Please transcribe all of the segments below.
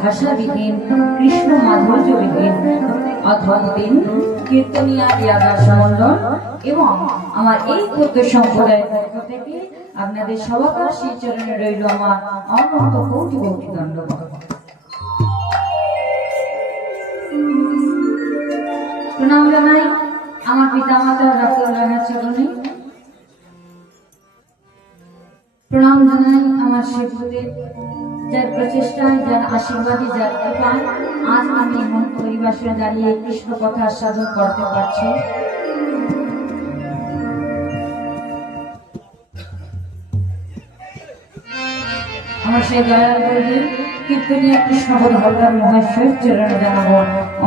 ভাষাবিহীন, কৃষ্ণ মাধুর্যবিহীন অধমদিন কীর্তনিয়া দাস মণ্ডল এবং আমার এই ক্ষুদ্র সম্প্রদায়ের পক্ষ থেকে আপনাদের সবার শ্রী চরণে রইল আমার অনন্ত কোটি কোটি দণ্ডবাদ। প্রণাম জানাই আমার পিতা মাতার রক্তরাঙার চরণে, প্রণাম জানাই আমার শিবদেব যার প্রচেষ্টায়, যার আশীর্বাদে, যার কৃপায় আজ আমি মন পরিবাসে দাঁড়িয়ে কৃষ্ণ কথা আস্বাদন করতে পারছি। আমার সেই দয়াল গুরুদেব কীর্তনীয় কৃষ্ণবোধ হলদার মহাশয় চরণে জানাবো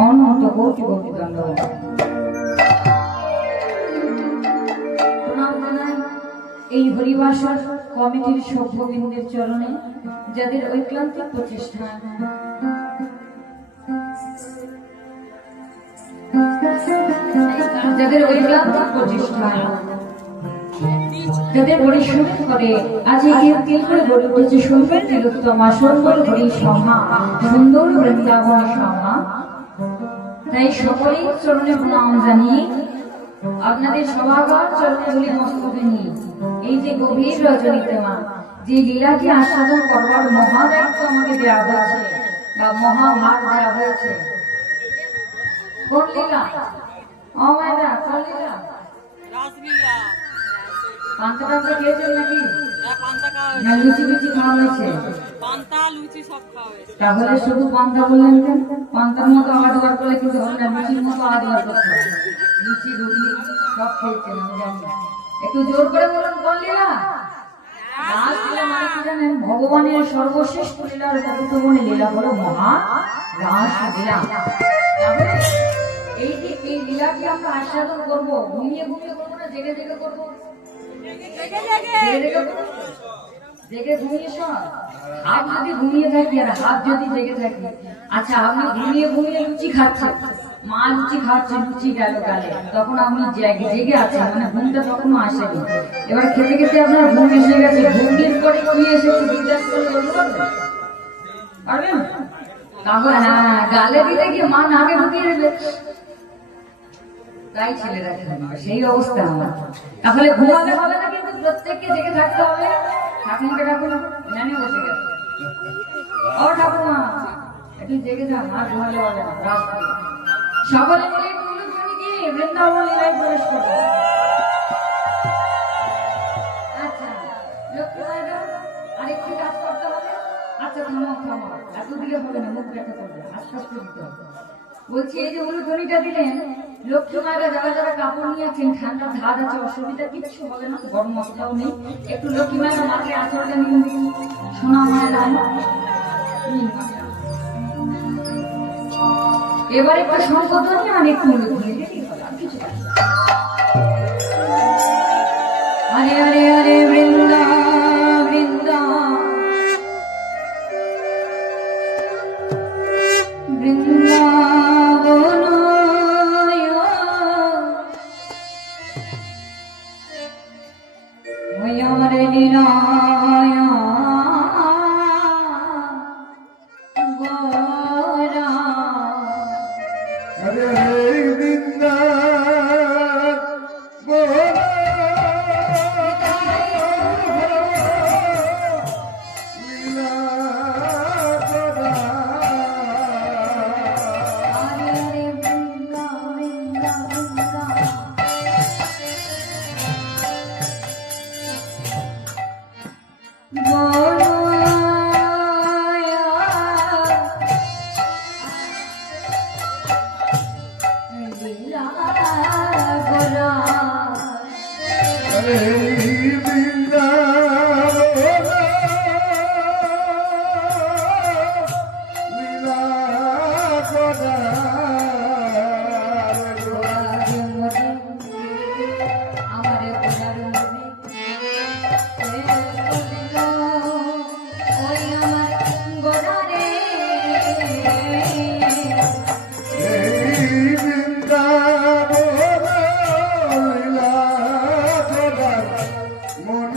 অনন্ত কোটি কোটি দণ্ডবাদ। প্রণাম জানাই এই হরিবাসর কমিটির সভ্যবৃন্দের চরণে, যাদের ঐক্লান্তিক প্রচেষ্টা, যাদের পরিশ্রম করে আজ কেউ করে গড়ে উঠেছে সুন্দর তিলোত্তমা, সুন্দর হরি সভা, সুন্দর বৃন্দাবন সভা। তাই সকলেই চরণে প্রণাম জানিয়ে আপনাদের সভাগার চরণে ধুলি মস্তকে নিয়ে এই যে গভীর রজনীতে মা যে লীলাকে আস্বাদন করবার মহাদায়িত্ব আমাকে দেওয়া হয়েছে বা মহাভার দেওয়া হয়েছে, কোন লীলা? ও মায়েরা, কোন লীলা? পান্তা টান্তা খেয়েছেন নাকি? না লুচি লুচি খাওয়া হয়েছে? তাহলে শুধু পান্তা বললেন কেন? পান্তার মতো আওয়াজ বার করলে কিন্তু হবে না, লুচির মতো আওয়াজ বার করতে হবে। লুচি ঘুগনি সব খেয়েছেন আমি জানি। একটু জোর করে বলুন, কোন লীলা? রাস লীলা মানে কি জানেন? ভগবানের সর্বশ্রেষ্ঠ লীলার গুরুত্বপূর্ণ লীলা হলো মহা রাস লীলা। এই যে এই লীলাকে আমরা আস্বাদন করবো, ঘুমিয়ে ঘুমিয়ে করবো না জেগে জেগে করবো? জেগে ঘুমিয়ে সব হাত যদি ঘুমিয়ে থাকি আর হাত যদি জেগে থাকি। আচ্ছা, আপনি ঘুমিয়ে ঘুমিয়ে লুচি খাচ্ছেন, মা লুচি খাচ্ছে, লুচি গেল গালে, তখন আপনি জেগে আছেন, মানে ঘুমটা তখনও আসেনি। এবার খেতে খেতে আপনার ঘুম এসে গেছে, ঘুমের পরে কি এসেছে জিজ্ঞাসা করে বলতে পারবেন? তাহলে হ্যাঁ, গালে দিতে গিয়ে মা নাকে ঢুকিয়ে দেবে। তাই ছেলেরা সেই অবস্থা আমার। তাহলে ঘুমাতে হবে না, কিন্তু প্রত্যেককে জেগে থাকতে হবে। ঠাকুমাকে ডাকুন, ধ্যানে বসে গেছে। ও ঠাকুমা, একটু জেগে যান, আর ঘুমালে হবে না। সকলে মিলে গিয়ে বৃন্দাবন লীলায় প্রবেশ করবে। আচ্ছা লক্ষ্মী মায়েরা, আরেকটু কাজ করতে হবে। আচ্ছা থামো থামো, এত দিলে হবে না, মুখ দেখা করবে, আস্তে আস্তে দিতে হবে। বলছি এই যে উলুধ্বনিটা দিলেন, লক্ষ্মী মায়েরা যারা যারা কাপড় নিয়েছেন, ঠান্ডা ধার আছে, অসুবিধা কিচ্ছু হবে না, গরম মশলাও নেই। একটু লক্ষ্মী মায়েরা মাথায় আঁচলটা নিয়ে শোনা মায়েরা। এবার একটু সংকোচনী আর একটু উলুধ্বনি কিছু। আরে আরে আরে বৃন্দা বৃন্দা বৃন্দাবন হরে লীলায় গোরা। হরে মন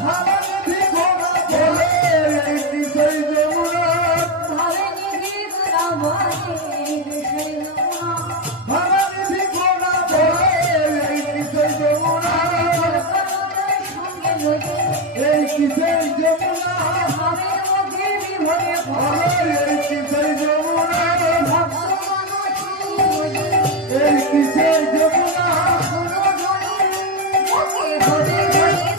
ভাবানিধি ঘোড়া বলে এই কিসের যমুনা ভাবানিধি ঘোড়া বলে কিসের যমুনা ভাবানিধি ঘোড়া বলে এই কিসের যমুনা পর্বতের সঙ্গে নদী এই কিসের যমুনা ভাবের মধ্যে বিভোরে বলে এই কিসের যমুনা ভক্ত মানুষ নদী এই কিসের যমুনা কোনো জলে মুখে হরে হরে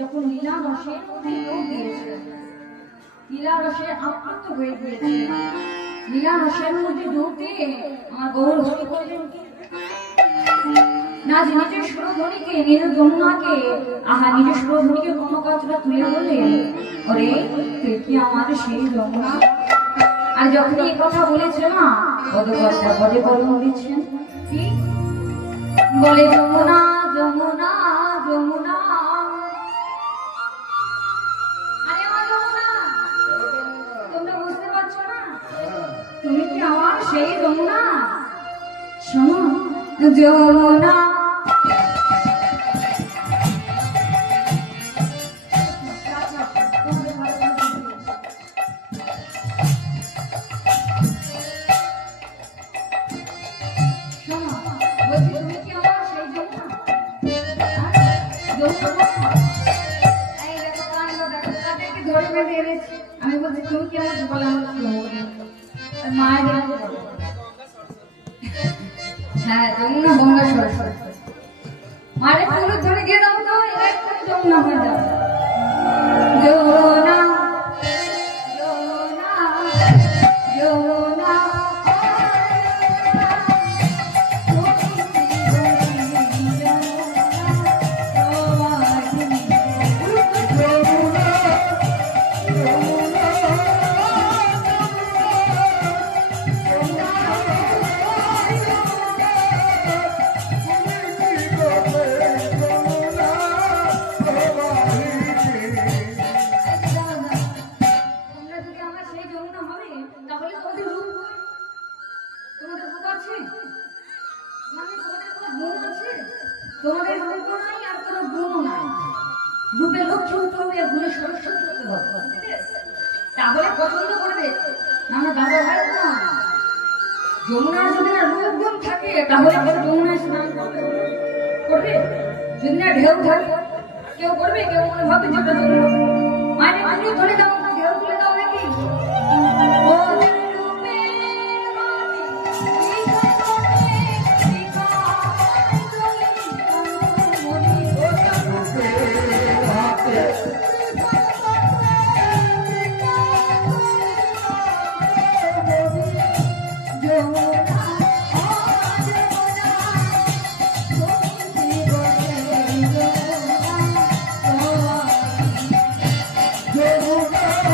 যখন লীলা রসের মধ্যে যোগ দিয়েছে লীলা রসে আপ্লুত হয়ে গিয়েছে লীলা রসের মধ্যে যোগ দিয়ে আমার গৌর হরি করলেন কি না যে নিজের সুরধ্বনিকে নিজের যমুনাকে নিজের সুরধ্বনিকে কোনো কাজটা তুলে বললেন ওরে তুই কি আমার সেই যমুনা আর যখন এই কথা বলেছে না পদকর্তা পদে কলম দিচ্ছেন কি বলে যমুনা যমুনা যমুনা আরে আমার যমুনা তোমরা বুঝতে পারছো না তুমি কি আমার সেই যমুনা শোনো যমুনা আমি বলছি তুমি কি আমার বলা মায়ের হ্যাঁ যমুনা গঙ্গা সরস্বতী মায়ের পুরো ধরে গিয়ে দাও তো একটু যমুনা হয়ে যাবে যমুনা যমুনা যমুনা তোমাদের রূপ নাই আর কোনো গুণ নাই রূপে লক্ষ্য হতে হবে আর গুণে সরস্বতী হতে হবে তাহলে পছন্দ করবে না না দাদা ভাই না যমুনার যদি না রূপ গুণ থাকে তাহলে কেউ যমুনায় স্নান করবে করবে যদি না ঢেউ থাকে কেউ করবে কেউ মনে ভাবে যেটা যমুনা মানে তুমি ধরে দাও ঢেউ তুলে দাও নাকি ও যমুনা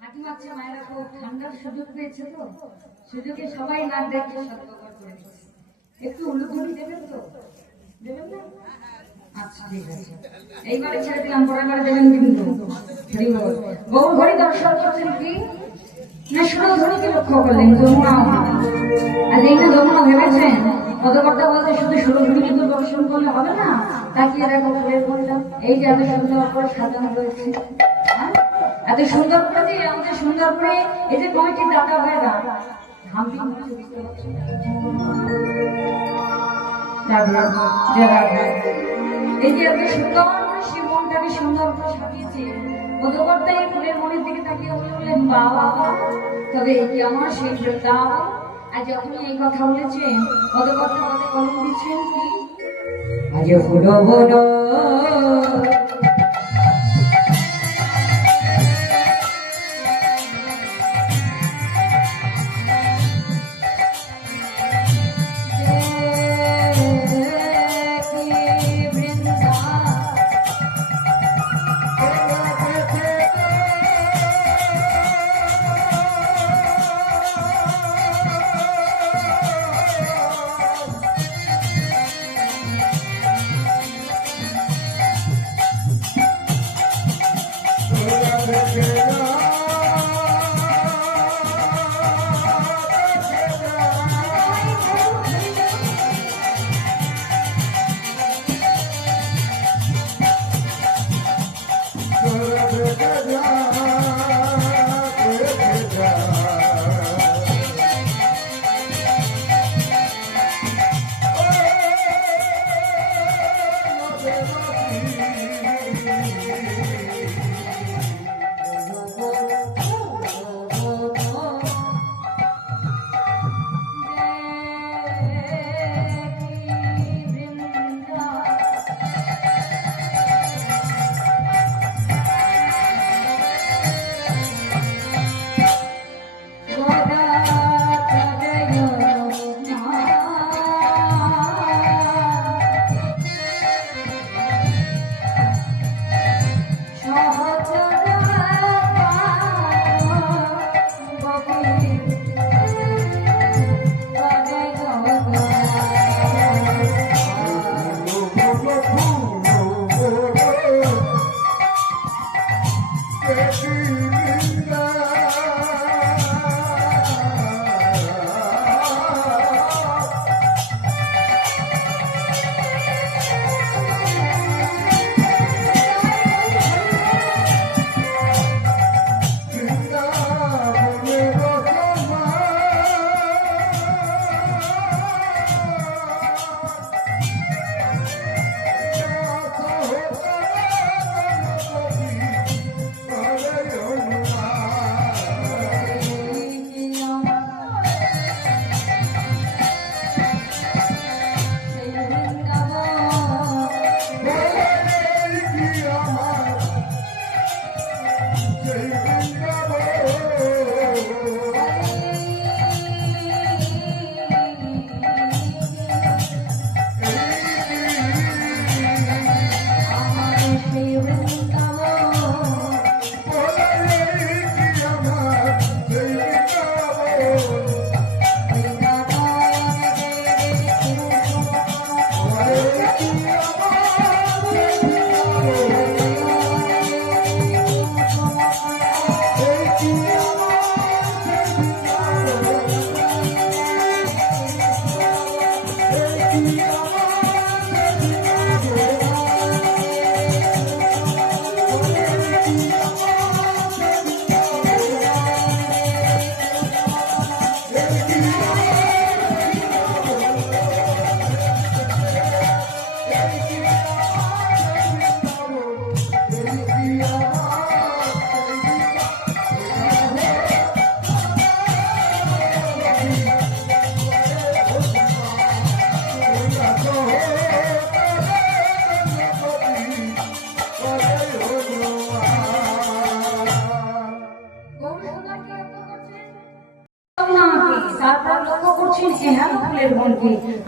হাঁটি মারছে মায়েরা খুব ঠান্ডার সুযোগ পেয়েছে তো সুযোগে সবাই নাক দেখে সতর্ক করে দিচ্ছে একটু উলুধুলি দেবেন তো দেবেন না আচ্ছা ঠিক আছে এইবারে ছেড়ে দিলাম পরের বারে দেবেন কিন্তু হরি বল গৌর হরি দর্শন করছেন কি না সুরধুনিকে লক্ষ্য করলেন যমুনা আর এই না যমুনা ভেবেছেন পদকর্তা বলতে শুধু সুরধুনিকে তো দর্শন করলে হবে না তাকিয়ে দেখো ফুলের বললাম এই যে এত সুন্দর করে সাজানো রয়েছে হ্যাঁ এত সুন্দর করে যে আমাদের সুন্দর করে এই যে কমিটির দাদা ভাইরা হাম্পি বুঝতে পারছি এই যে এত সুন্দর করে শিব মনটাকে সুন্দর করে সাজিয়েছে পদকর্তা এই ফুলের মনের দিকে তাকিয়ে বললেন বাবা তবে কি আমার সেই বৃন্দাবন আর যখনই এই কথা বলেছেন পদকর্তা তাদের কলম দিচ্ছেন কি আজ ফুল বলো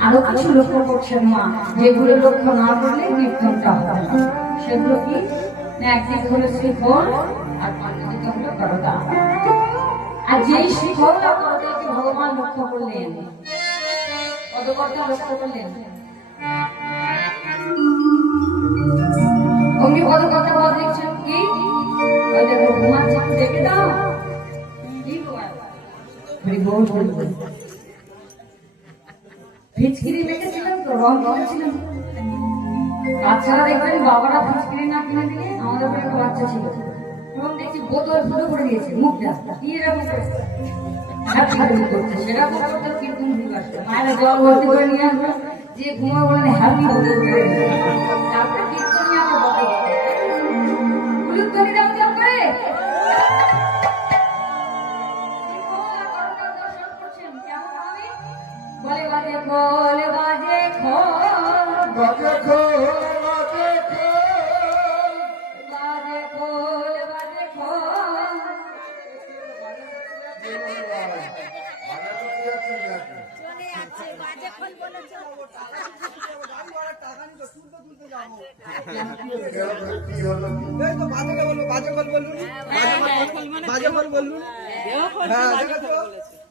আরো কিছু লক্ষ্য করছেন মা যেগুলো লক্ষ্য না করলে কীর্তনটা হবে না সেগুলো কি না একদিকে হলো শ্রীফল আর অন্যদিকে হলো করতা। আর যেই শিখল না করতাকে ভগবান লক্ষ্য করলেন, পদকর্তা লক্ষ্য করলেন, অমনি পদকর্তা পদ লিখছেন কি দেখো ঘুমাচ্ছে, দেখে দাও কি ফিচকিরি লেগেছিলেন তো, রং করেছিলেন। বাচ্চারা দেখবেন বাবারা ফিচকিরি না কিনে দিলে, আমাদের বাড়িতে একটা বাচ্চা ছিল, এবং দেখছি বোতল ফুটো করে দিয়েছে মুখটা, কি এরকম করছে, করছে সেরকম করতে কিরকম ভুল আসছে। মায়েরা জল ভর্তি করে নিয়ে আসবে, যে ঘুমো বলেন হ্যাপি বোতল করে তারপরে কীর্তন নিয়ে আমার বলে উলুধ্বনি দাম দাম করে বলে বাজে খোল বাজে খোল বাজে খোল বাজে খোল বাজে খোল বাজে খোল। চলে যাচ্ছে বাজে ফল বলে কি হলো বাজে ফল বলুন বাজে ফল বলুন হ্যাঁ ঠিক আছে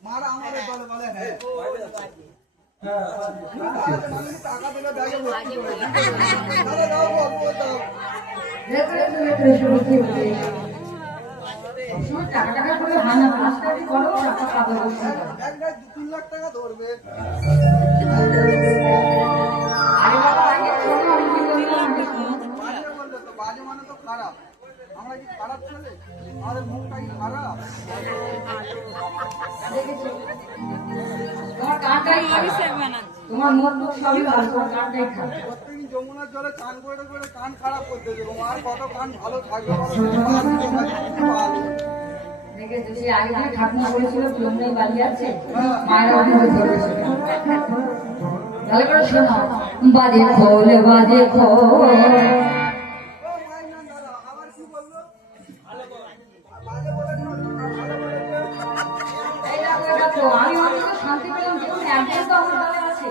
মারা আমাদের বলে বলে হ্যাঁ টাকা দিলে ব্যাগে ভর্তি করে দাদা দাও বলবো দাও টাকা টাকা করে হানা রাস্তাটি করো, টাকা পাবে বসে এক গায়ে 2-3 লাখ টাকা ধরবে আরে বাবা আগে শোনো, আমি কি বললাম আগে শোনো। বাজে বললে তো বাজে মানে তো খারাপ, আমরা কি খারাপ ছেলে? আমাদের মুখটা কি খারাপ? দেখেছো? তোমার কানটাই খারাপ। তোমার মুখ টুক সবই ভালো, তোমার কানটাই খারাপ। প্রত্যেকদিন যমুনার জলে চান করে করে কান খারাপ করতে দেবো, আর কত কান ভালো থাকবে ভালো দেখেছো, সে আগে থেকে ঠাকুমা বলেছিল যমুনায় বালি আছে, মায়েরা অনেক ধরেছিল। ভালো করে শোনো, বাজে খোল বাজে খোল। ও মায়ের নাম দাদা আবার কি বললো? বাজে বলেছে এই দেখো, দেখো, আমি অন্তত শান্তি পেলাম, দেখুন একজন তো আমার দলে আছে,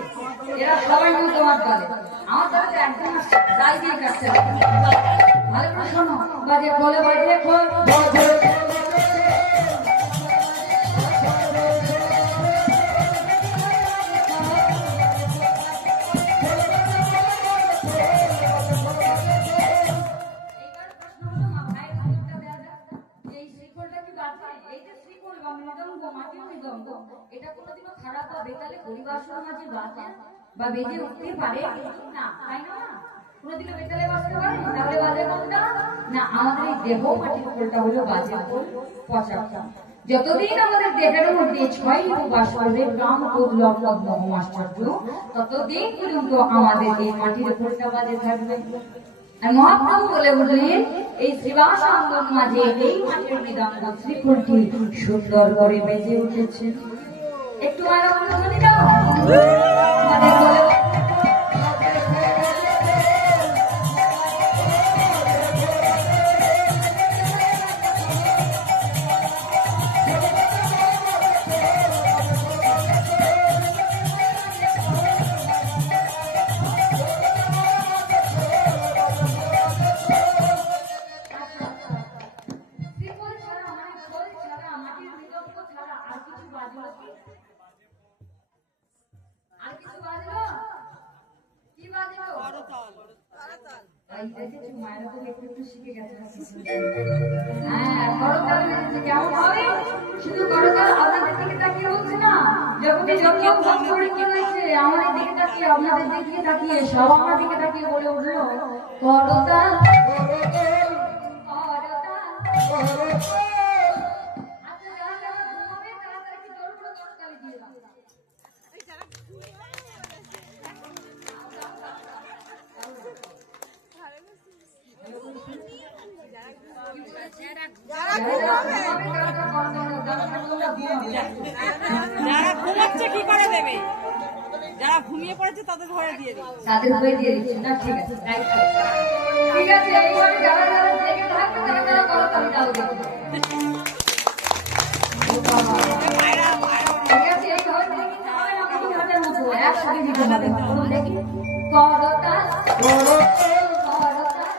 এরা সবাই কিন্তু তোমার দলে, আমার দলে তো একজন আছে, তাই দিয়ে কাটছে। ভালো করে শোনো, বাজে খোল বাজে খোল বাজে খোল। এটা কোনোদিনও খারাপ বা বেতালে পরিবাসের মাঝে বাজে বা বেজে উঠতে পারে না, তাই না? কোনোদিনও বেতালে বাজতে পারে, তাহলে বাজে কোনটা না? আমাদের এই দেহ মাটির কোলটা হলো বাজে কোল, পচাটা। যতদিন আমাদের দেহের মধ্যে 6 বাস করবে প্রাণ বোধ লগ্ন মহাশ্চর্য, ততদিন পর্যন্ত আমাদের এই মাটির কোলটা বাজে থাকবে। আর মহাপ্রভু বলে বললেন, এই শ্রীবাস আন্দোলন মাঝে এই মাটির মৃদঙ্গ শ্রীফুলটি সুন্দর করে বেজে উঠেছে। একটু আর অনুমতি দাও। আমাদের বলে মায়েরা তো একটু একটু শিখে গেছে। হ্যাঁ, করতাল বেজেছে কেমন হবে? শুধু করতাল আপনাদের দিকে তাকিয়ে বলছে না, যখনই যত ভক্তরি করেছে আমাদের দিকে তাকিয়ে, আপনাদের দিকে তাকিয়ে, সব আমার দিকে তাকিয়ে বলে উঠলো করতাল করতাল। আচ্ছা, যারা যারা ঘুমাবে তারা তারা কি জোর করে করতালি দিয়ে দাও। যারা ঘুমাচ্ছে কি করে দেবে? যারা ঘুমিয়ে পড়েছে তাদের ঘরে দিয়ে দিই। তাদের ঘরে দিয়ে দিচ্ছি না, ঠিক আছে, ঠিক আছে। এইভাবে যারা যারা জেগে থাকবে তারা তারা করতালি দাও দেখবে। ঠিক আছে, এই ঘরে থেকে কিন্তু হবে না, কিন্তু হাতের মতো একসাথে দিতে হবে। বলুন দেখি, করতাল করতাল করতাল করতাল করতাল।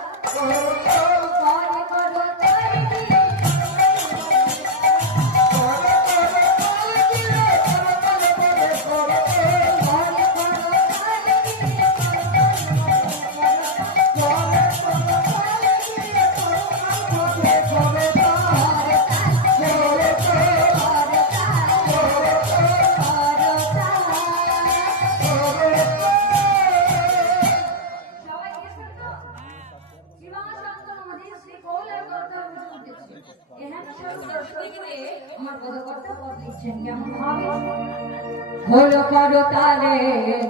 হলো করো তালে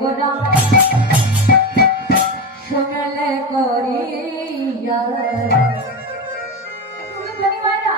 গোরা শুনলে করিয়া তুমি ধনী মারা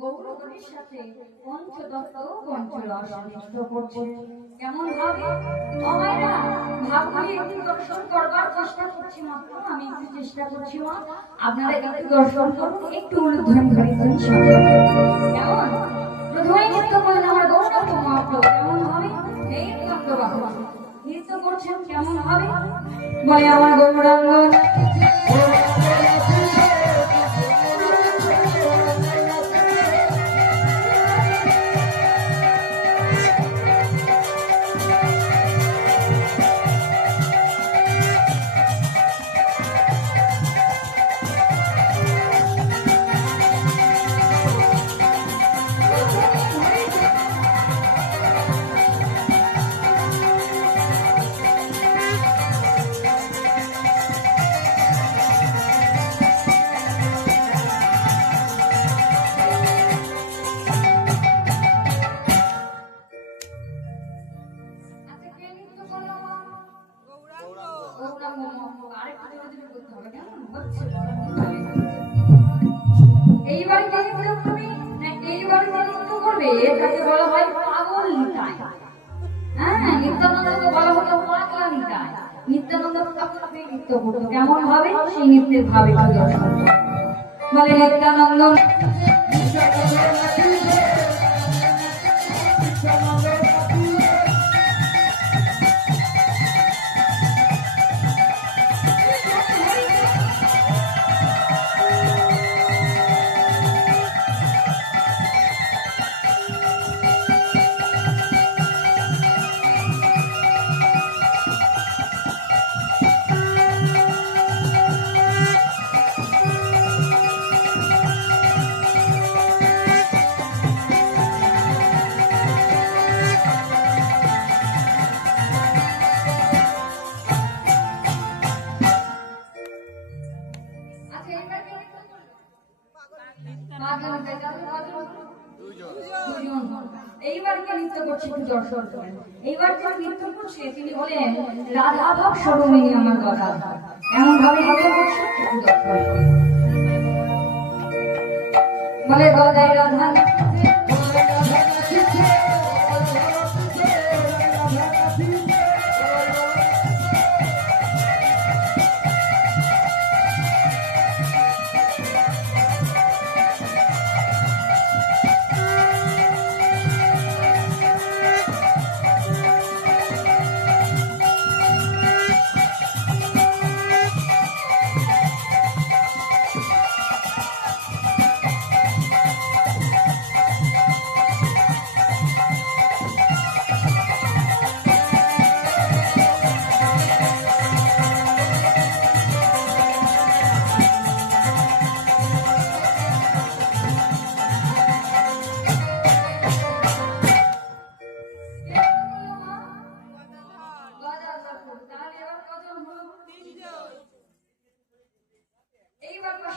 গৌরবনের সাথে পঞ্চদত্ত পঞ্চরস নৃত্য করছে। কেমন ভাবে আমায়রা ভাবগুলি একটু দর্শন করবার চেষ্টা করছি মাত্র, আমি একটু চেষ্টা করছি মা, আপনারা একটু দর্শন করুন, একটু উলুধ্বনি ধরিধ্বনি সাথে। কেমন প্রথমেই নৃত্য করলেন আমার গৌরব মহাপ্রভু, কেমন ভাবে এই নৃত্য বাবা নৃত্য করছেন কেমন ভাবে বলে আমার গৌরাঙ্গ এইবার করবে এটাকে বলা হয় পাগল নিতাই। হ্যাঁ, নিত্যানন্দকে বলা হতো পাগলা নিতাই। নিত্যানন্দ নৃত্য করতো কেমন ভাবে সেই নৃত্যের ভাবে বলে নিত্যানন্দ এইবার কে নৃত্য করছে একটু দর্শন করেন। এইবার যে নৃত্য করছে তিনি বলেন রাধা ভাব স্বরূপিণী আমার কথা, এমন ভাবে নৃত্য করছে একটু দর্শন করেন। বলে গদাই রাধা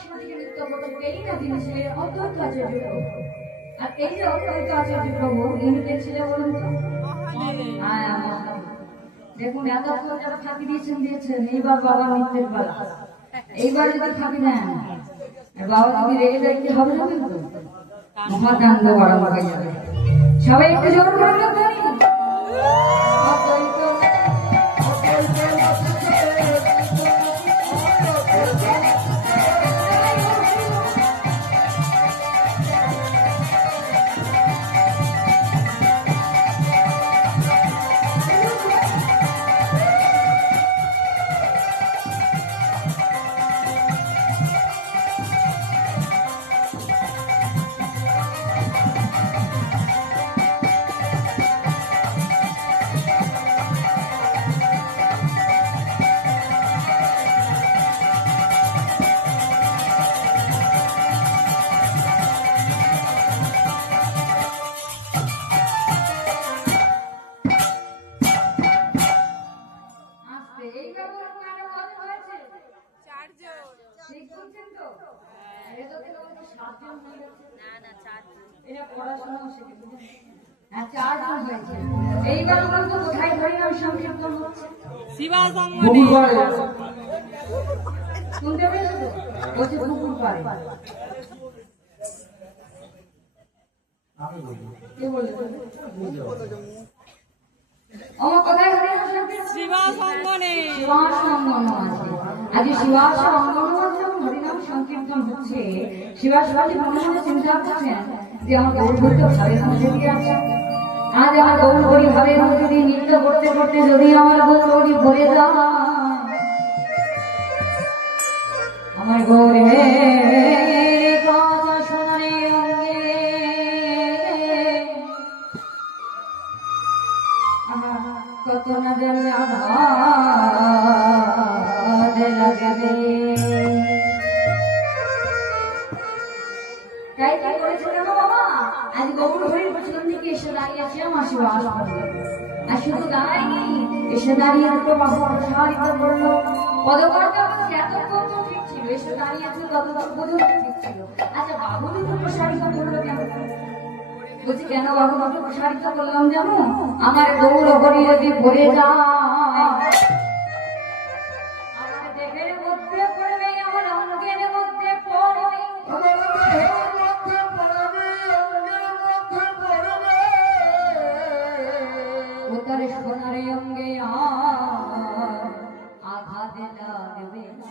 সেদিকে নৃত্য করতে এই না তিনি ছিলেন অদ্বৈত আচার্য প্রভু। আর এই যে অদ্বৈত আচার্য প্রভু ইনি কে ছিলেন বলুন তো? দেখুন এতক্ষণ যারা ফাঁকি দিয়েছেন এইবার বাবা নৃত্যের পালা। এইবার যদি ফাঁকি দেন বাবা যদি রেগে যায় কি হবে না কিন্তু মহাদান্ড বড় হয়ে যাবে। সবাই একটু জোর করে বলি অদ্বৈত এইবার বলতো কোথায় হরিনাম সংকীর্তন হচ্ছে? শিবাসঙ্গনে শুনতে পেয়েছো তো? বলছে পুকুর পাড়ে। কে বললো? আমার কোথায় হরিনাম সংকীর্তন? শিবাসঙ্গনে শিবাসঙ্গন আছে। আজ শিবাসঙ্গন হরিনাম সংকীর্তন হচ্ছে। শিবাসবাদী মনে মনে চিন্তা করছেন যে আমার গৌরবর্গ ভাবের মধ্যে দিয়ে আছে। আজ আমার গৌরবরী ভাবের মধ্যে দিয়ে নৃত্য করতে করতে যদি আমার গৌরবরী ভরে যায়, আমার গৌরবের কথা শোনে অঙ্গে কত না জানি আঘাত লাগাবে। তাই কি করেছে কেন বাবা? আজ গৌর হরির পেছন থেকে এসে দাঁড়িয়েছে আমার শিবাস আর শুধু দাঁড়ায়নি, এসে দাঁড়িয়ে দুটো বাহু প্রসারিত করলো। পদকর্তা এতক্ষণ তো ঠিক ছিল, এসে দাঁড়িয়েছে ততক্ষণ পর্যন্ত ঠিক ছিল। আচ্ছা বাহু দুটো প্রসারিত করলো কেন? বলছি কেন বাহু দুটো প্রসারিত করলাম জানো? আমার গৌর হরি যদি ভরে যায় আমার দেহের মধ্যে পড়বে, আমার অঙ্গের মধ্যে পড়বে, উত্তরে সোনারে অঙ্গে আঘাত লাগবে না।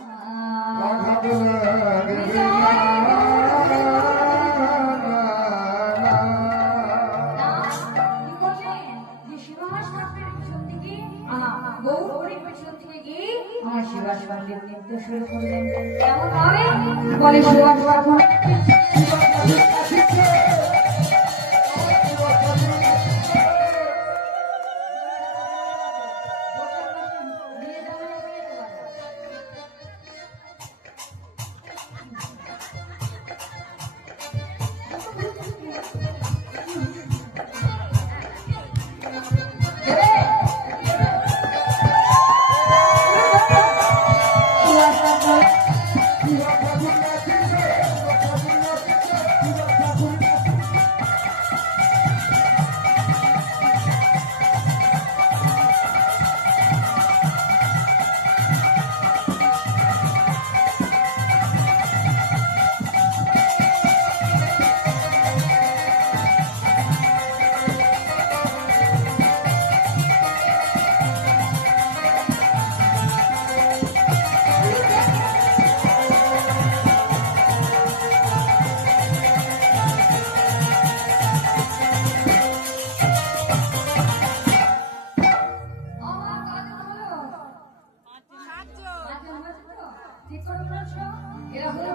আমার শিবাস বান্ডির নৃত্য শুরু করলেন। কেমন হবে বলে শিবাস বান্ড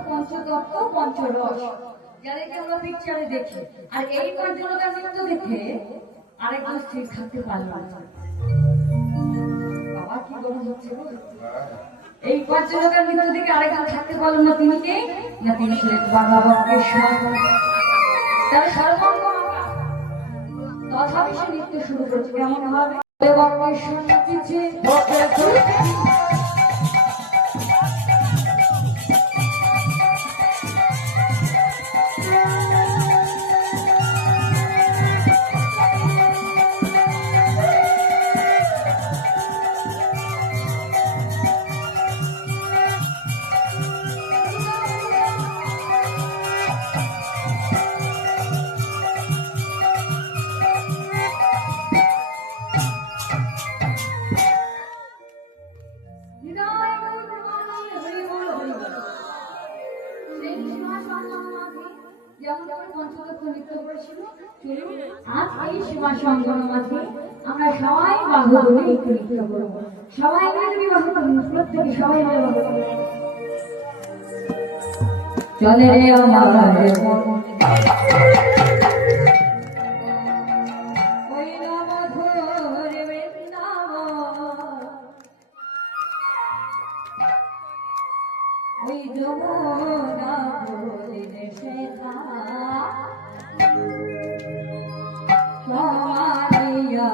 পঞ্চতত্ত্ব পঞ্চরস যাদেরকে আমরা পিকচারে দেখি। আর এই পঞ্চলতার নৃত্য দেখে আরেকজন স্থির থাকতে পারলো না। বাবা কি গরম হচ্ছে গো? এই পঞ্চলতার নৃত্য দেখে আরেকজন থাকতে পারলো না। তিনি কে? না তিনি ছিলেন বাবা বক্রেশ্বর। তার সর্বাঙ্গ তথাপি সে নৃত্য শুরু করেছে। কেমন হবে? বক্রেশ্বর নাচিছে যেমন করে পঞ্চতত্ত্ব নৃত্য করেছিল, চলুন আজ এই সীমা সঙ্গম মাঝে আমরা সবাই বাহু ধরে একটু নৃত্য করবো। সবাই মিলে তুমি বাহু করুন, প্রত্যেকে সবাই মিলে বাহু করুন। চলে রে আমার মন, ওই নবধূর বৃন্দাবন, ওই যমুনা বলিনে সেথা তোমারিয়া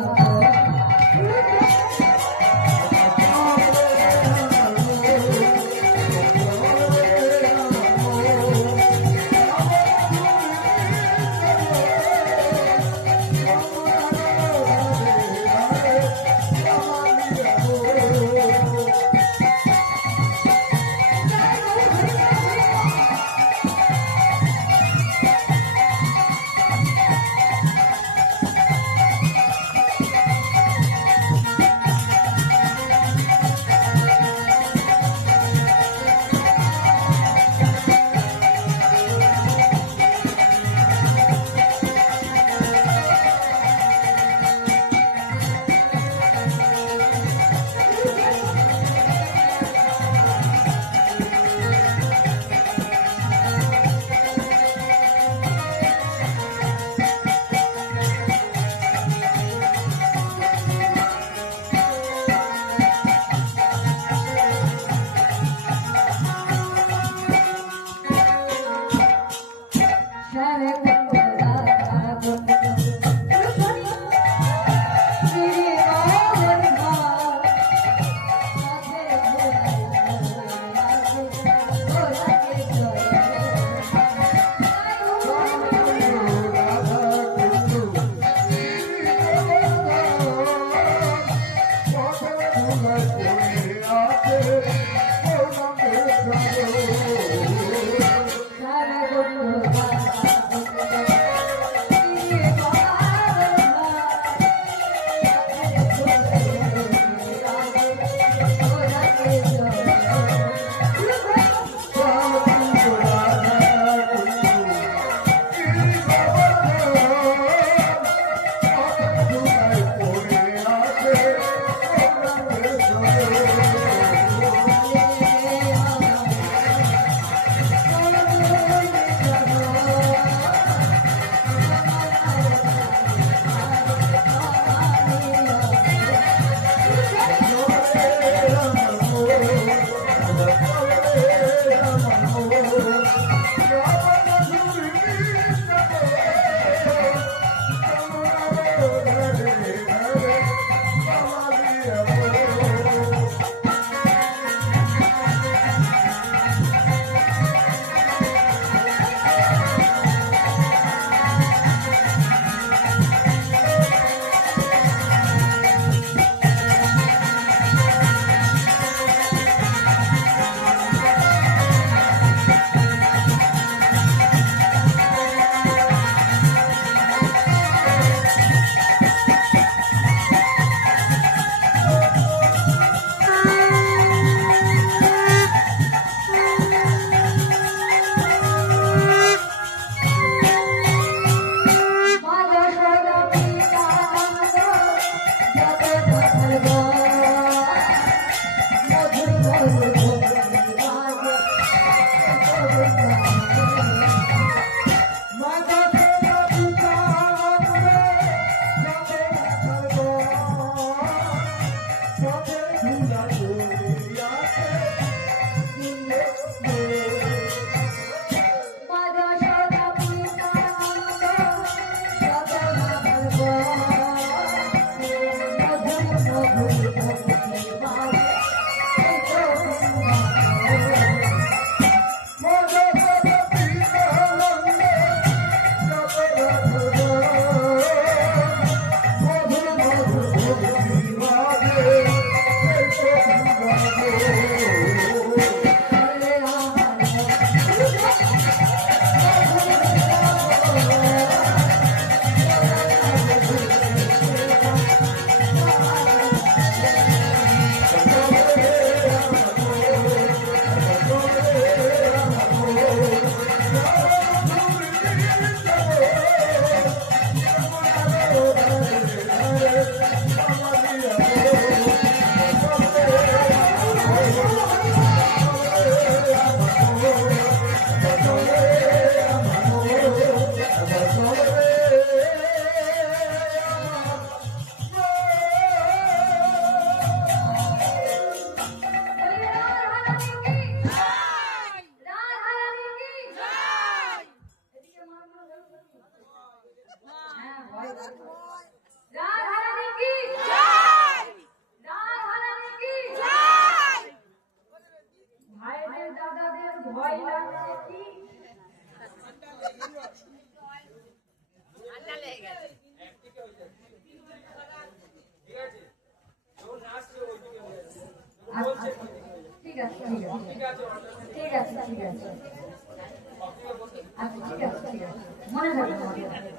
আচ্ছা ঠিক আছে ঠিক আছে মনে থাকবে মনে থাকবে।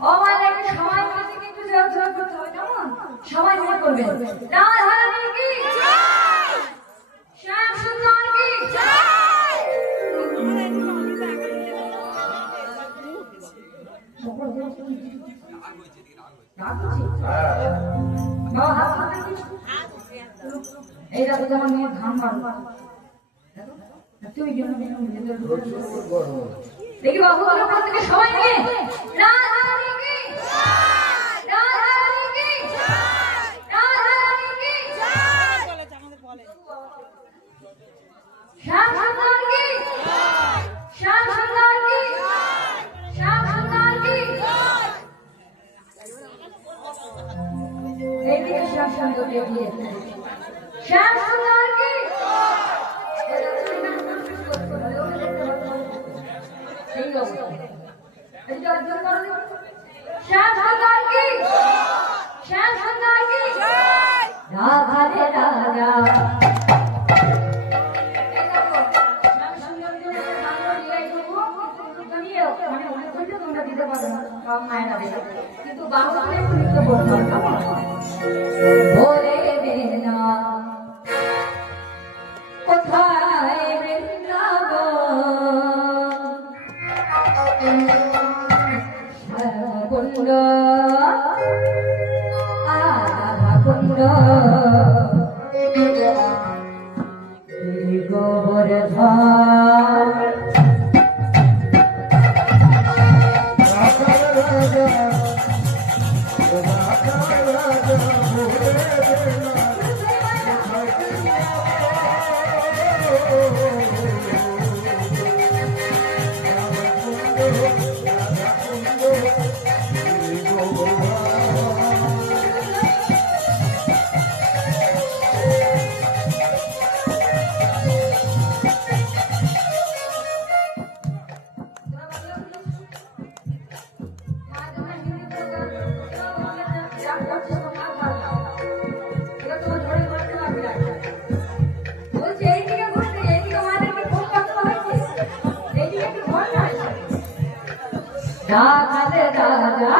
ও মানে একটু সময় মতো কিন্তু জোর জোর করতে হবে কেমন সবাই মনে করবেন রাধারানী কি জয় শ্যাম সুন্দর কি জয় এইটা তো তোমার মেয়ে ধান মারো তুমি কেন দেখি বাবু আপনার থেকে সবাই নিয়ে রাধারানী কি রাধারানী কি রাধারানী কি বলেছে আমাদের বলে শ্যাম সুন্দর কি শ্যাম সুন্দর কি শ্যাম সুন্দর কি এইদিকে শ্যাম সুন্দর দেখিয়ে শ্যাম সুন্দর কি এই অবস্থা এই অর্জন করো শ্যাম সুন্দর কি শ্যাম সুন্দর কি রাধা রে রাজা কিন্তু বাংলাতে নৃত্য করতে হবে না কোথায় বৃন্দাবন কুণ্ড আধা কুণ্ড গোবর্ধন রাধা রাজা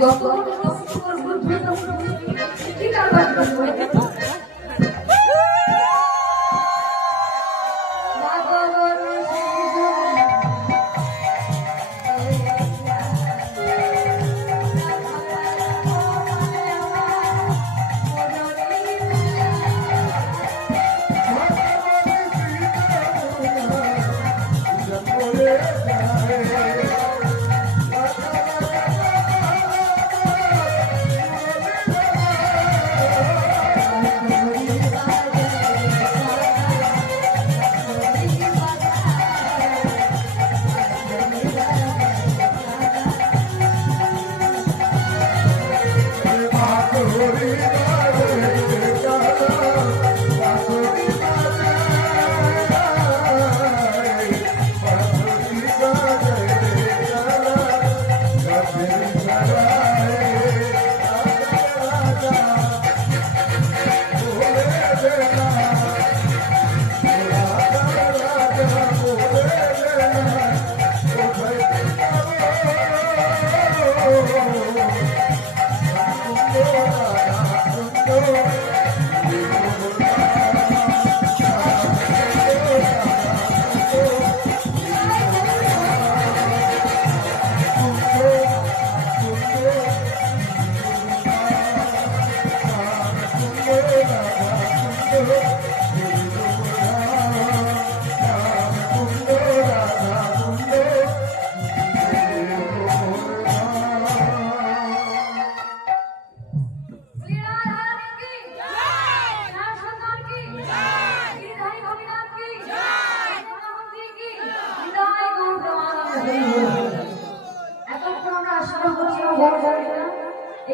যত ঠিক আছে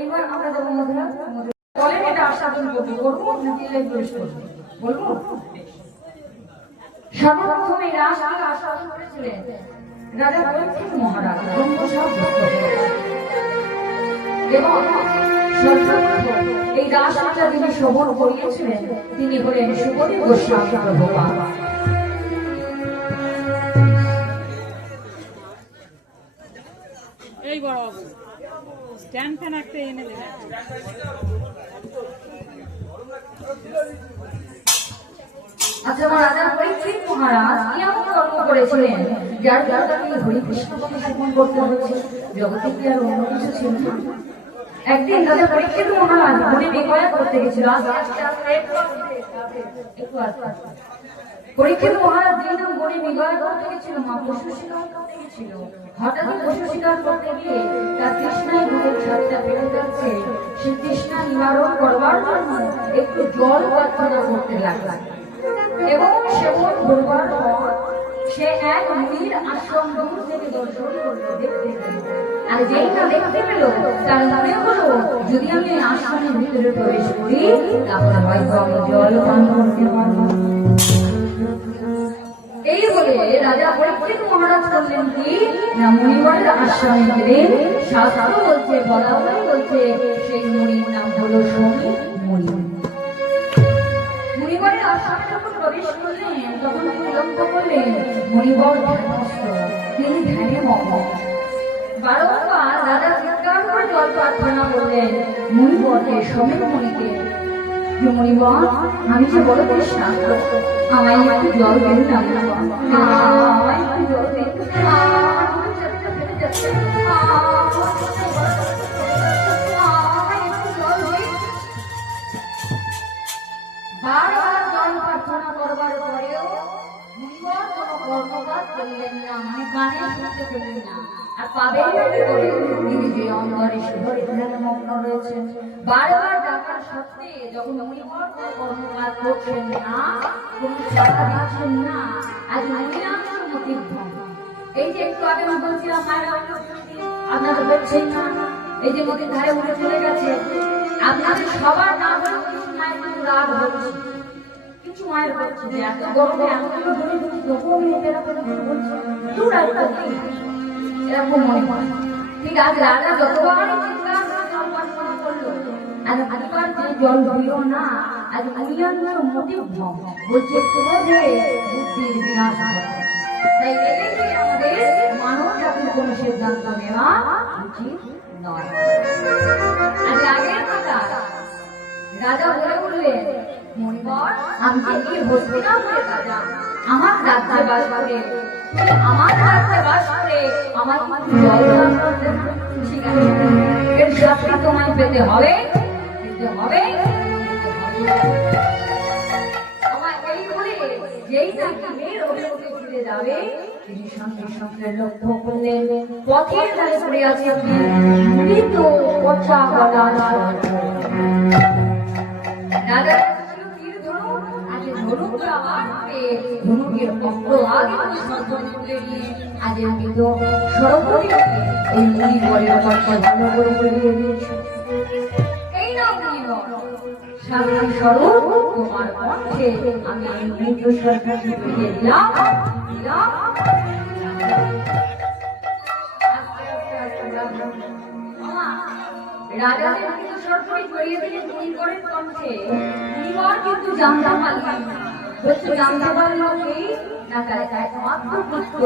এইবার আমরা যাবো মধুরা বলেন এটা আস্বাদন করবো করবো নাকি প্রবেশ করবো বলবো সর্বপ্রথম এই রাসকে আস্বাদন করেছিলেন রাজা পরীক্ষিত মহারাজ এবং সর্বপ্রথম এই রাসটা যিনি শ্রবণ করিয়েছিলেন তিনি হলেন সুখদেব গোস্বামী প্রভুপাদ। এই বড় বাবু স্ট্যান্ড ফ্যান একটা এনে দেবেন। আচ্ছা রাজা পরীক্ষিত মহারাজ কি এমন কর্ম করেছিলেন যার দ্বারা তাকে হরিকৃষ্ণ কথা শ্রবণ করতে হচ্ছে? জগতে কি আর অন্য কিছু ছিল না? একদিন রাজা পরীক্ষিত মহারাজ মনে বিকয়া করতে গেছিল। পরীক্ষিত মহারাজ যেদিন মনে বিকয়া করতে গেছিল মা পশু শিকার করতে গেছিল। হঠাৎ পশু শিকার করতে গিয়ে তার তৃষ্ণায় বুকের ছাদটা ফেলে যাচ্ছে। সে তৃষ্ণা নিবারণ করবার জন্য একটু জল প্রার্থনা করতে লাগল এবং সেবন করবার পর সে এক মুনির আশ্রম দূর থেকে দর্শন করলো, দেখতে পেল। আর যেই না দেখতে পেল তার মনে হলো যদি আমি আশ্রমের ভিতরে প্রবেশ করি তাহলে হয়তো আমি জল পান করতে পারবো। এই বলে রাজা পরীক্ষিত মহারাজ করলেন কি না মুনিবরের আশ্রমে গেলেন। শাস্ত্র বলছে বলাবলি বলছে সেই মুনির নাম হলো শনি মুনি। মুনিবরের আশ্রমে যখন প্রবেশ করলেন তখন তিনি লক্ষ্য করলেন মুনিবর ধ্যানস্থ, তিনি ধ্যানে মগ্ন। বারংবার রাজা চিৎকার করে জল প্রার্থনা করলেন মুনিবরকে, সমীর মুনিকে, যে মুনিবর আমি যে বড় তৃষ্ণার্ত, আমায় একটু জল দেন না, আমায় একটু জল দেন। বারবার জল প্রার্থনা করবার পরেও মুনিবর কোনো কর্মকাজ করলেন না, মানে কানে শুনতে পেলেন না। আর পাবেন না কি করে? তিনি যে অন্তরে শিহরে ধ্যানে মগ্ন রয়েছেন। বারবার ডাকার সত্ত্বে যখন মুনিবর কোনো কর্মকাজ করছেন না, কোনো সাড়া দিচ্ছেন না, আজ মুনিরাংশ মতিভ্রম। এই যে একটু আগে আমি বলছিলাম মায়ের আপনাদের দেখছেন না, এই যে নদীর ধারে উঠে চলে গেছে, আপনাদের সবার না হলেও কিছু মায়ের কিন্তু রাগ হচ্ছে, কিছু মায়ের হচ্ছে যে এত গরমে এতগুলো ধরে ধরে তবুও মেয়েরা বলছে দূর আসবে এরকম মনে হয়। ঠিক আছে, রাজা যতবার চিৎকার করে জল প্রার্থনা করলো, আজ আজকাল যে জল হইল না, আজ মুনিরাংশ মতিভ্রম বলছে ক্রোধে জাতির বিনাশ ঘটে। তাই এদেরকে আমাদের মানব জাতির কোনো সিদ্ধান্ত নেওয়া উচিত নয়। আজ আগের কথা রাজা বলে বললেন, মণিবর আমি কি হস্তিনাপুরের রাজা, আমার রাজ্যে বাস করে, আমার রাজ্যে বাস করে আমার জল দান করতে না? ঠিক আছে, এর শাস্তি তোমায় পেতে হবে, পেতে হবে, পেতে হবে। আমার এই বলে যেই নাকি মেয়ের অভিমুখে ফিরে যাবে, তিনি সঙ্গে সঙ্গে লক্ষ্য করলেন পথের ধারে পড়ে আছে মৃত পচা গলা রাজা তীর ধনুক, আজ ধনুকটা মারবে, ধনুকের অগ্রভাগে সর্জন করে নিয়ে আজ মৃত সরপরি ওই মুনিবরের কথা ভালো করে বলিয়ে দিয়েছে। এই নাও মুনিবর, সাক্ষী স্বরূপ তোমার কণ্ঠে আমি এই মৃত সরকারকে দিয়ে দিলাম, দিলাম। রাজা যে মৃত সরকারি জড়িয়ে দিলেন মুনিবরের কণ্ঠে, মুনিবর কিন্তু জানতে পারলেন না। বলছে জানতে পারলো কি না, তার একমাত্র পুত্র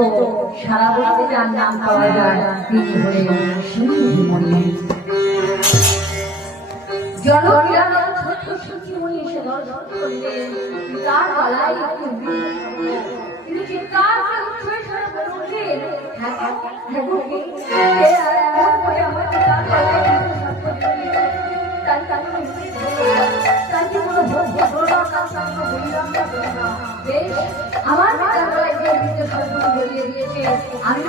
সারা বলতে যার নাম পাওয়া যায়, তিনি হলেন সিংহমণি। জনক্রীড়া ছোট্ট সিংহমণি এসে দর্শন করলেন, তার গলায় একটি তিনি চিৎকার করে উচ্চস্বরে বলে উঠলেন, হ্যাঁ হ্যাঁ গো, আমার পিতার গলায় আমার বিদ্যালয় যে বিদ্যুৎ সরকার বলিয়ে দিয়েছে, আমি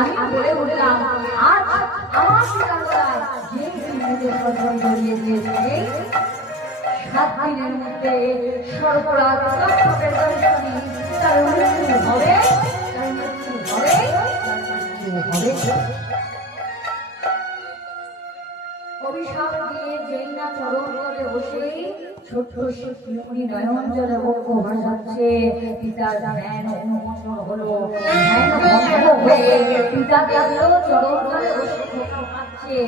আমি বলে উঠলাম, আজ আমার বিদ্যালয় যে বিদ্যুৎ সরকার বলিয়ে দিয়েছে, 7 দিনের মধ্যে সর্বরাজ দর্শকের দর্শনে তার মৃত্যু হবে, তার মৃত্যু হবে, হবে। অভিশাপ দিয়ে যেই না চরণ করে বসে ছোট্ট শিশুমণি নয়ন জলে বক্ষ ভাসাচ্ছে, পিতার ধ্যান উন্মোচন হলো, ধ্যান ভঙ্গ হয়ে পিতা গেল চরণ জলে বসে কাঁদছে।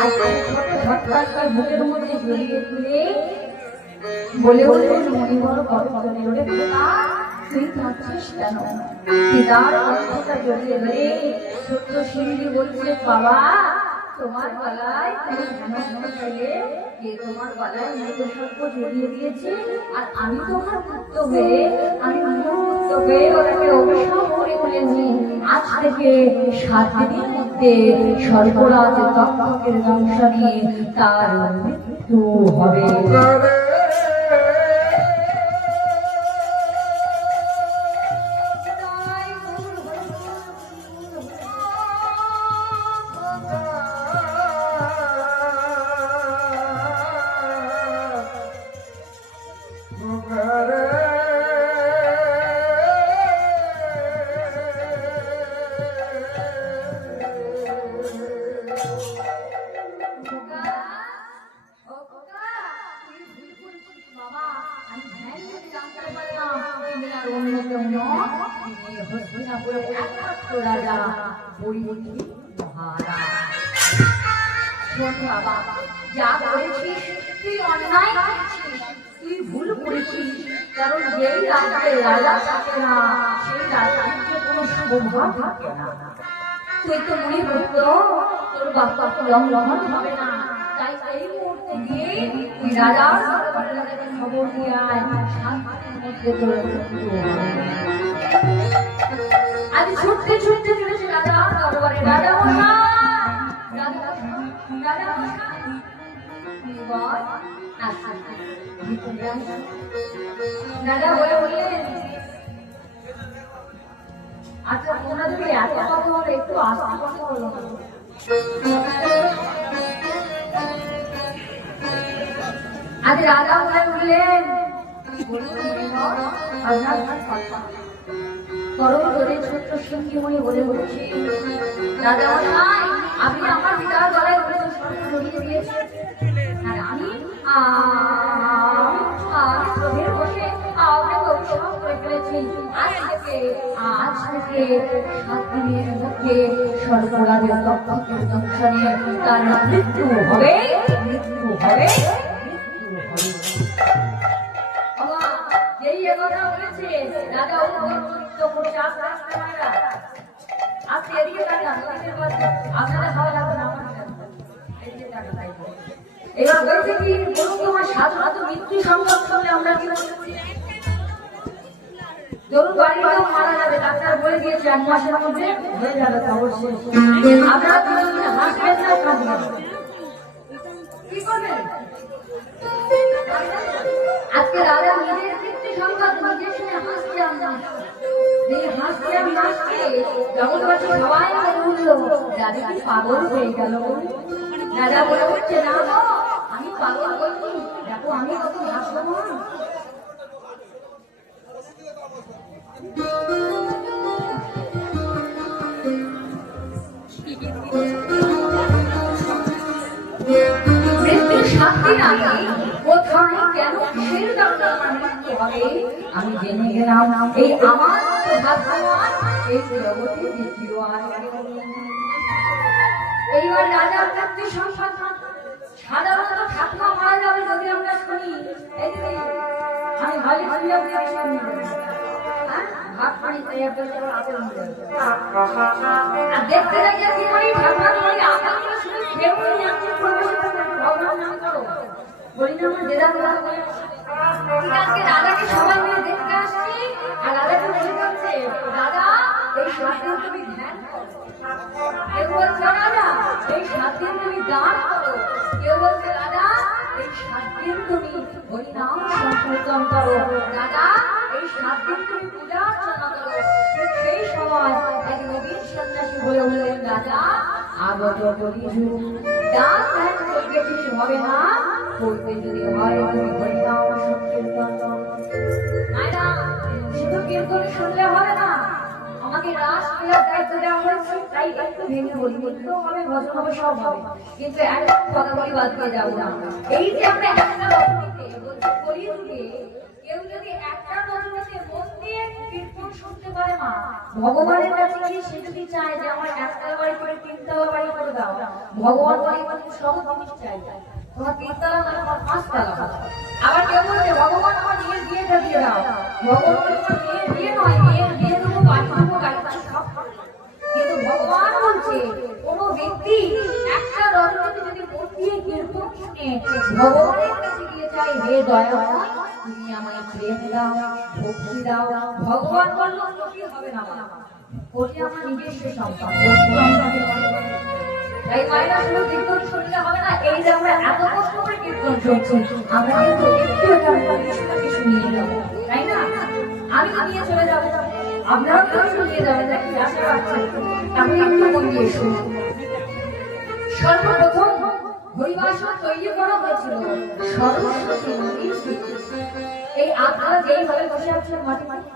আর ছোট ঝটকার বুকের মধ্যে জড়িয়ে তুলে বলে উঠলেন, মণিবর করজনে ওরে পিতা, তুই কাঁদছিস কেন? পিতার কণ্ঠটা জড়িয়ে ধরে ছোট্ট শিশুটি বলছে, বাবা তোমার গলায় তুমি ঘন ছেলে, যে তোমার গলায় মৃত সর্প জড়িয়ে দিয়েছে, আর আমি তোমার পুত্র হয়ে, আমি পুত্র হয়ে ওটাকে অভিশাপ করে বলেছি, আজ থেকে 7 দিনের মধ্যে সর্পরাজ দক্ষকের দংশনে তার মৃত্যু হবে। রাজা বৈদেহী মহারাজ, শোন বাবা, যা করেছিস তুই অন্যায় করেছিস, তুই ভুল করেছিস, কারণ যেই রাজ্যের রাজা থাকে না, সেই রাজ্যে কোনো শোভা থাকে না। তুই তো মনে করতো তোর বাবা লঙ্ঘন হবে না, তাই এই মুহূর্তে গিয়ে তুই রাজার খবর দিয়ে আয়, 7 দিনের মধ্যে তোর মৃত্যু হবে। আজ ছুটতে ছুটতে চলেছে রাজা দরবারে, রাজা মশাই, রাজা মশাই, রাজা বলে বললেন, আচ্ছা তোমরা যদি এত কথা হলো, একটু আস্তে কথা হলো। আজ রাজা বলে বললেন, করো ধরে ছোট্ট সিংহমণি বলে উঠছি, রাজা মশাই, আপনি আমার পিতার গলায় সর্প জড়িয়ে দিয়েছেন, আর আমি ক্রোধের বসে আপনাকে অভিশাপ করে ফেলেছি। আজ থেকে 7 দিনের মধ্যে সর্বরাজের দক্ষকের দংশনে তার মৃত্যু হবে, মৃত্যু হবে, মৃত্যু হবে। কথা বলেছে রাজা উত্তর করে চাপ রাখতে পারে না। আজকে এদিকে তাকান, আপনারা ভালো লাগবে না আমার এদিকে তাকান। এবার বলছে কি বলুন তোমার সাধারণত মৃত্যু সংবাদ শুনলে আমরা কি ধরুন বাড়ির কেউ মারা যাবে, ডাক্তার বলে দিয়েছে 1 মাসের মধ্যে হয়ে যাবে, অবশ্যই আপনারা হাসবেন না কাঁদবেন কি করবেন? আজকে রাজা নিজের মৃত্যু সংবাদ নিজের সঙ্গে হাসছে আমরা হাসছে আমি হাসছে জগৎবাসী সবাই বলল রাজা কি পাগল হয়ে গেল? রাজা বলে হচ্ছে না আমি পাগল বলছি, দেখো আমি কত হাসবো। মৃত্যুর শান্তি নাই কোথায় কেন কিসের দরকার মৃত্যু হবে আমি জেনে গেলাম। এই আমার ভাগ্যবান এই জগতে দ্বিতীয় আর কেউ নেই। এইবার রাজার কাছে সংসার সাধারণত ঠাকুমা মারা যাবে যদি আমরা শুনি আমি ভালো ভালো শুনি ভাত পানি তৈরি করতে দেখতে দেখে কি করি ঠাকুমা বলি আপনাকে শুনে খেয়ে ভগবান নাম করো বলি না আমার দেদা বলে আজকে রাজাকে সবাই মিলে দেখতে আসছি আর রাজাকে বলে যাচ্ছে দাদা এই 7 দিন তুমি ধ্যান করো, কেউ বলছে রাজা এই 7 দিন তুমি দান করো, কেউ বলছে রাজা এই 7 দিন তুমি হরিনাম সংকীর্তন করো, রাজা এই 7 দিন তুমি পূজা অর্চনা করো। ঠিক সেই সময় এক নবীন সন্ন্যাসী বলে বললেন রাজা আগত কলিযুগ দান ধ্যান করবে কিছু হবে না, করতে যদি হয় তুমি হরিনাম সংকীর্তন করো। মায়েরা শুধু কীর্তন শুনলে হবে না, আমাকে রাস ক্রিয়ার দায়িত্ব দেওয়া হয়েছে, তাই একটু ভেঙে বলি বলতেও হবে ভজন হবে সব হবে, কিন্তু একদম কথা বলি বাদ দিয়ে যাবো না। এই যে আমরা একটা রজনীতে বলছি কলিযুগে কেউ যদি একটা রজনীতে মন দিয়ে কীর্তন শুনতে পারে মা ভগবানের কাছে কি সে যদি চায় যে আমার একতলা বাড়ি করে 3তলা বাড়ি করে দাও, ভগবান বলে সব জিনিস চাই তোমার 3তলা না তোমার 5তলা। আবার কেউ বলছে ভগবান আমার নিজের বিয়েটা দিয়ে দাও, ভগবান বলে তোমার মেয়ের বিয়ে নয় মেয়ের বিয়ে দেবো বাড়ি দেবো গাড়ি সব। কিন্তু ভগবান বলছে কোন ব্যক্তি একটা রজনীতে যদি মন দিয়ে কীর্তন শুনে ভগবানের কাছে গিয়ে চাই হে দয়াময় তুমি আমায় প্রেম দাও ভক্তি দাও, ভগবান বলল কি হবে না ওটি আমার নিজস্ব সম্পদ। তাই মায়েরা শুধু কীর্তন শুনলে হবে না, এই যে আমরা এত কষ্ট করে কীর্তন শুনছি আমরা কিন্তু একটু কিছু নিয়ে যাবো, তাই না? আমি নিয়ে চলে যাবো, আপনারাও কেউ নিয়ে যাবেন নাকি আশা রাখছেন? আমি একটু মন দিয়ে শুনুন। সর্বপ্রথম হরিবাসন তৈরি করা হয়েছিল সরস্বতী নদীর তীরে। এই আপনারা যেইভাবে বসে আছেন মাটি মাটি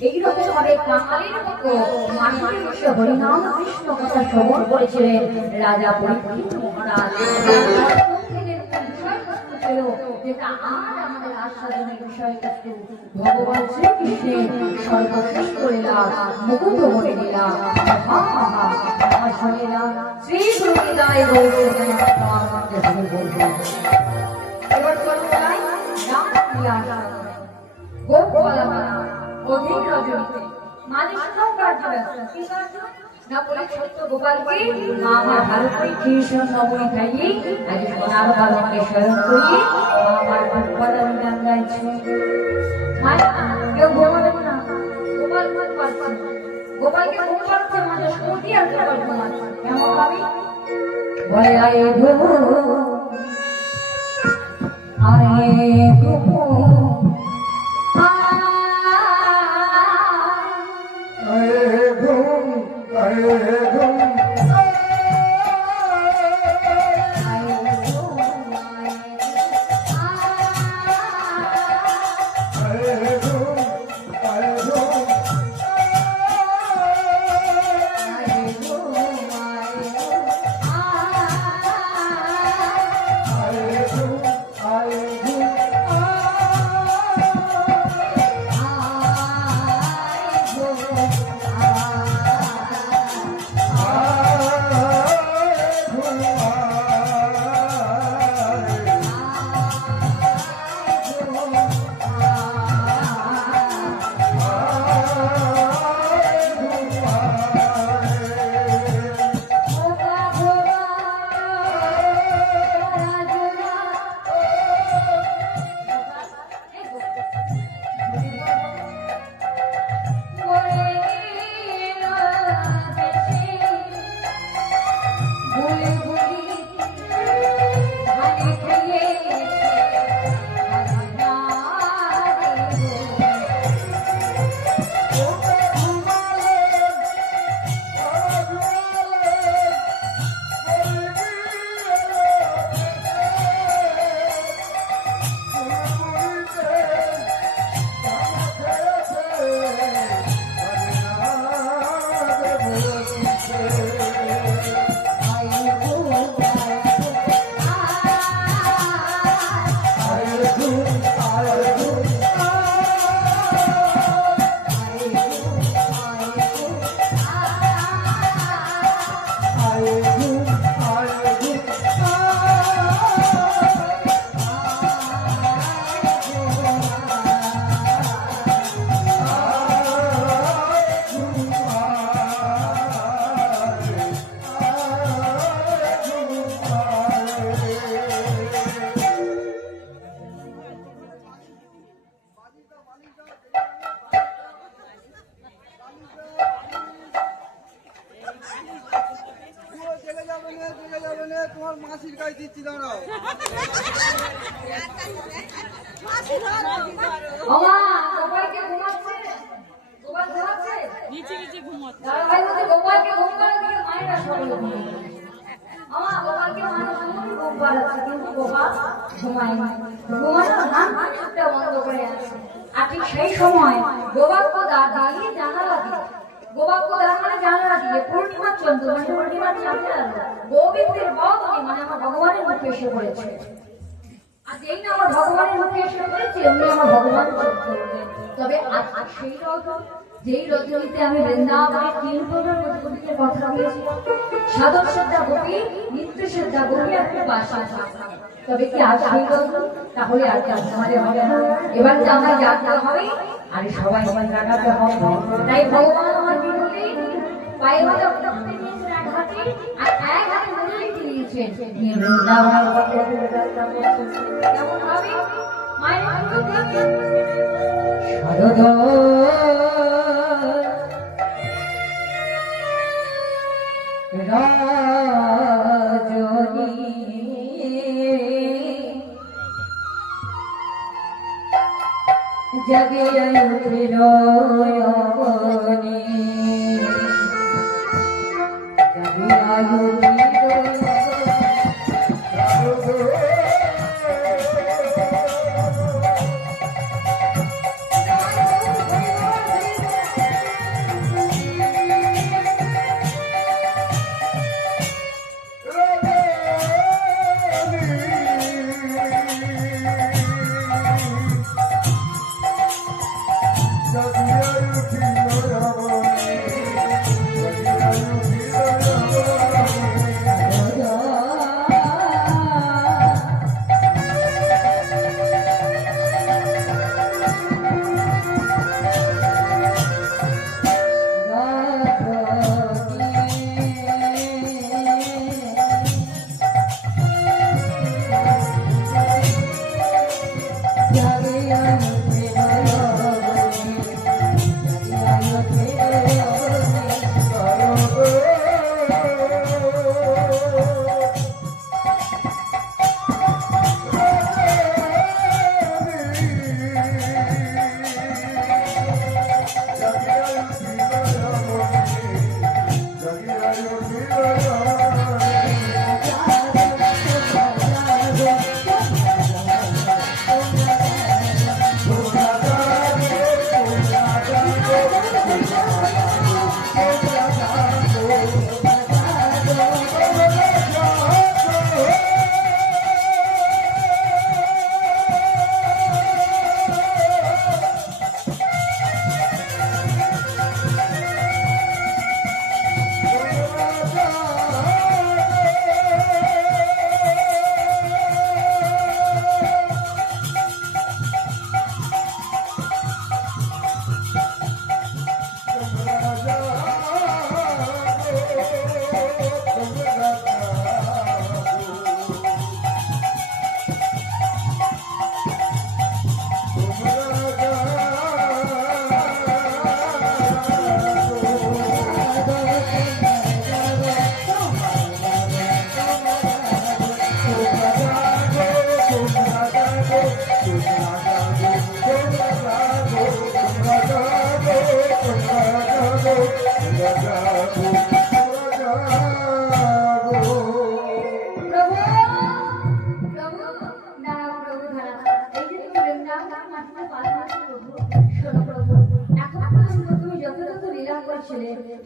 এইরকম ভাবে কাঙালির মতো মাটিতে বসে হরিনাম কৃষ্ণ কথা শ্রবণ করেছিলেন রাজা পরীক্ষিত মহারাজ। যেটা আজ আমাদের আস্বাদনের বিষয়বস্তু ভগবান শ্রীকৃষ্ণের সর্বশ্রেষ্ঠ লীলা মুকুন্দ বলে লীলা শ্রী গুরু নিতাই গৌর এবার চলো যাই গোপালা অধীন রজনীতে মাঝে শুধু কার্য ব্যস্ত কি কার্য না বলে ছোট্ট গোপালকে মা আমার ভালো করে কৃষ্ণ সময় খাইয়ে আজ সোনার বালকে স্মরণ করিয়ে মা আমার গোপালের গান গাইছে। মায়া কেউ ঘুমাবেন না, গোপাল ঘুম পাচ্ছে, গোপালকে ঘুম পাচ্ছে মাঝে সত্যি আর গোপাল ঘুমাচ্ছে কেমন ভাবি বলে আয় ঘুম আয় ঘুম তোর মাসির গায়ে দিচ্ছি দাঁড়াও। ওমা গোপালকে ঘুমাচ্ছে, গোপাল ঘুমাচ্ছে, নিচে নিচে ঘুমোচ্ছে। দাদা ভাই বলছে গোপালকে ঘুম পাড়া দিয়ে মায়েরা সকলে ঘুমিয়ে পড়ে। ওমা গোপালকে মানুষ ঘুম পাড়াচ্ছে কিন্তু গোপাল ঘুমায় না, ঘুমানোর নাম চোখটা বন্ধ করে আছে। আর ঠিক সেই সময় গোবাক্য দ্বার দিয়ে জানালা দিয়ে, গোবাক্য দ্বার মানে জানালা দিয়ে পূর্ণিমার চন্দ্র মানে পূর্ণিমার চাঁদের আলো গোবিন্দের বদনে মানে আমার ভগবানের মুখে এসে পড়েছে। আর যেই না আমার ভগবানের মুখে এসে পড়েছে এমনি আমার ভগবান চোখ করবেন। তবে আজ সেই রজনী, যেই রজনীতে আমি বৃন্দাবনের 3 প্রকার প্রতিপদিকের কথা বলেছিলাম, সাধক শ্রদ্ধা গোপী, নিত্য শ্রদ্ধা গোপী আর বাসা। তবে কি আজ সেই রজনী? তাহলে আর আমাদের হবে না, এবার তো আমরা জানতে হবে আর সবাই জানাতে হবে। তাই ভগবান আমার কি বলি পায়ে মাথা উত্তপ্ত নিয়েছেন এক হাতে আর এক হাতে মুরলি দিয়েছেন, নিয়ে বৃন্দাবনের পথে যাত্রা করছেন। কেমন হবে মায়ের মুরলি? রজনী জাগিয়া উঠিল অবনী, জাগিয়া উঠিল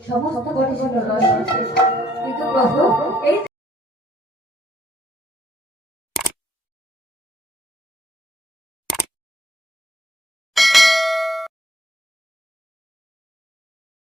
সমস্ত ঘটেছিল রস, কিন্তু প্রভু এই